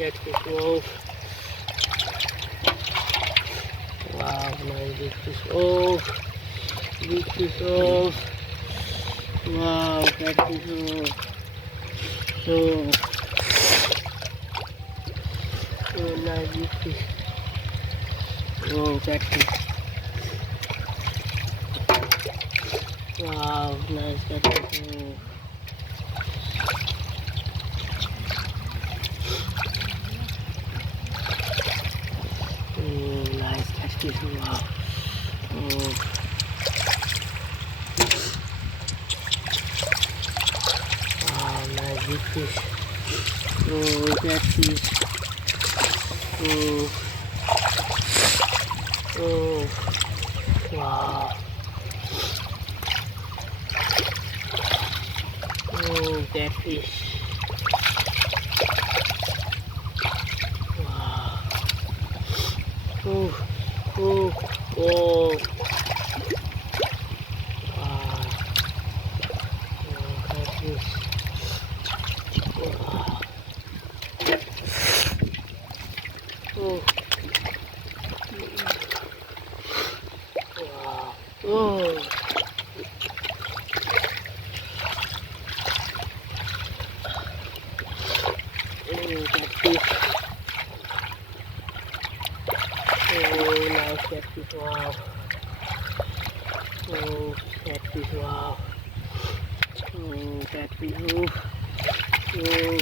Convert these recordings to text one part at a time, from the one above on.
catfish. Whoa. Wow, nice big fish. Oh, big fish. Oh, wow, catfish. Oh, oh, nice big fish. Oh, catfish. Wow, nice catfish. Oh. Oh, nice catfish. Wow. Oh. Wow, nice big fish. Oh, catfish. Oh. Oh. Wow. Oh, catfish. Wow. Oh, oh, oh. Wow. Oh, catfish. Wow. Oh. Wow. Oh. Oh, catfish. Oh, nice catfish. Wow. Oh, catfish. Wow. Oh, catfish. Oh. Oh.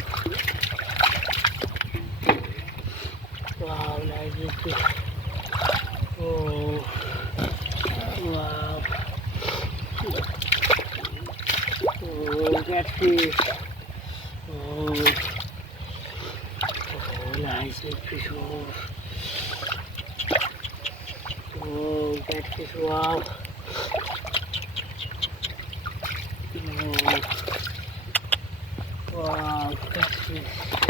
Wow, nice big fish. Oh. Wow. Oh, catfish. Oh. Oh, nice big fish. Oh. Oh, catfish. Wow. Oh. Wow, catfish.